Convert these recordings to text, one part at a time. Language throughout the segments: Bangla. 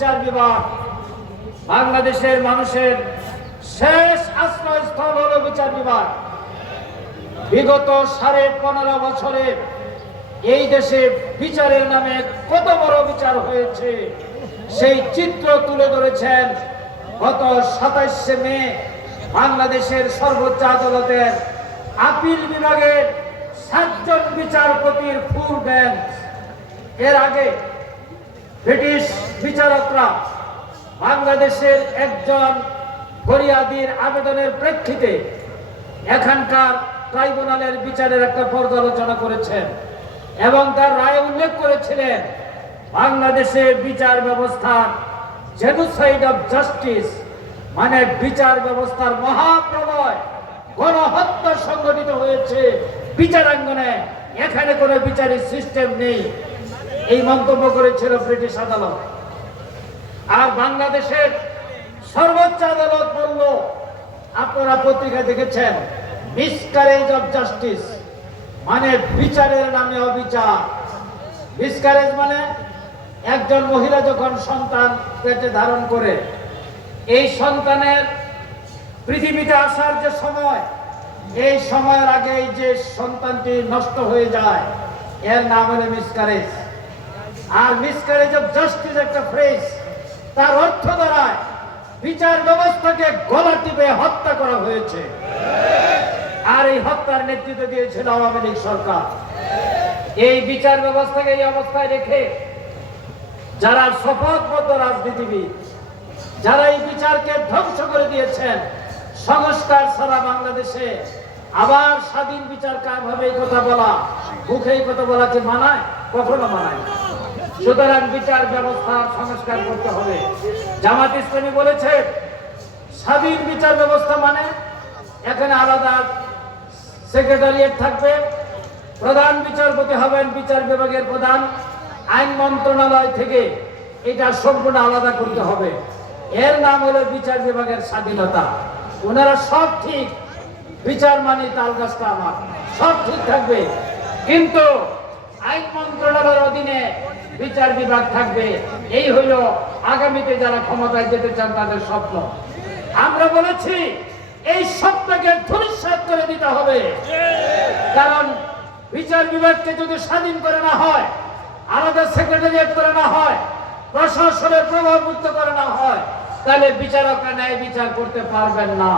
বিচার বিভাগ বাংলাদেশের মানুষের শেষ আশ্রয়স্থল হলো বিচার বিভাগ। বিগত সাড়ে পনেরো বছরে এই দেশে বিচারের নামে কত বড় বিচার হয়েছে, সেই চিত্র তুলে ধরেছেন গত সাতাশে মে বাংলাদেশের সর্বোচ্চ আদালতের আপিল বিভাগের সাতজন বিচারপতির ফুল বেঞ্চ। এর আগে ব্রিটিশ বিচারকরা বাংলাদেশের একজন ফরিয়াদির আবেদনের প্রেক্ষিতে এখানকার ট্রাইব্যুনালের বিচারের একটা পর্যালোচনা করেছেন এবং তার রায় উল্লেখ করেছিলেন বাংলাদেশে বিচার ব্যবস্থার জেনোসাইড অফ জাস্টিস মানে বিচার ব্যবস্থার মহাপ্রলয়, গণহত্যা সংগঠিত হয়েছে। বিচারাঙ্গনে এখানে কোনো বিচারের সিস্টেম নেই। এই মন্তব্য করেছিল ব্রিটিশ আদালত। আর বাংলাদেশের সর্বোচ্চ আদালত বলল, আপনারা পত্রিকা দেখেছেন মিসকারেজ অফ জাস্টিস মানে বিচারের নামে অবিচার। মিসকারেজ মানে একজন মহিলা যখন সন্তান পেটে ধারণ করে, এই সন্তানের পৃথিবীতে আসার যে সময়, এই সময়ের আগেই যে সন্তানটি নষ্ট হয়ে যায়, এর নাম হলো মিসকারেজ আর মিসকারেজ অফ জাস্টিস একটা ফ্রেজ তার অর্থ দ্বারায় বিচার ব্যবস্থাকে গলা টিপে হত্যা করা হয়েছে। আর এই হত্যার নেতৃত্ব দিয়েছিল আওয়ামী লীগ সরকার। এই বিচার ব্যবস্থাকে এই অবস্থায় রেখে যারা শপথবদ্ধ রাজনীতিবিদ, যারা এই বিচারকে ধ্বংস করে দিয়েছেন, সংস্কার ছাড়া বাংলাদেশে আবার স্বাধীন বিচার কাজ হবে এই কথা বলা, মুখে এই কথা বলা কি মানায়? কখনো মানায় না। সুতরাং বিচার ব্যবস্থা সংস্কার করতে হবে। জামাত ইসলামী বলেছে, স্বাধীন বিচার ব্যবস্থা মানে এখানে আলাদা সেক্রেটারিয়েট থাকবে, প্রধান বিচারপতি হবেন বিচার বিভাগের প্রধান। আইন মন্ত্রণালয় থেকে এটা সম্পূর্ণ আলাদা করতে হবে। এর নাম হলো বিচার বিভাগের স্বাধীনতা। ওনারা সব ঠিক, বিচার মানে তাল গাছটা আমার। সব ঠিক থাকবে। কিন্তু আইন মন্ত্রণালয়ের অধীনে বিচার বিভাগ থাকবে। এই হইল আগামীতে যারা ক্ষমতায় যেতে চান তাদের স্বপ্ন। আমরা বলেছি, এই স্বপ্নকে ধূলিসাৎ করে দিতে হবে। কারণ বিচার বিভাগকে যদি স্বাধীন করে না হয় আলাদা সেক্রেটারিয়েট করে না হয়, প্রশাসনের প্রভাব মুক্ত করে না হয়, তাহলে বিচারকরা ন্যায় বিচার করতে পারবেন না।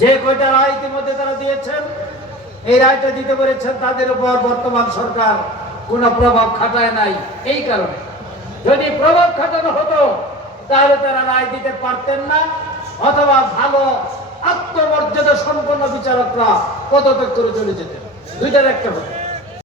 যে কয়টা রায় ইতিমধ্যে তারা দিয়েছেন এই রায়টা দিতে পেরেছেন তাদের উপর বর্তমান সরকার কোনো প্রভাব খাটায় নাই। এই কারণে যদি প্রভাব খাটানো হতো, তাহলে তারা রায় দিতে পারতেন না, অথবা ভালো আত্মমর্যাদা সম্পন্ন বিচারকরা পদত্যাগ করে চলে যেতেন। দুইটার একটা হতো।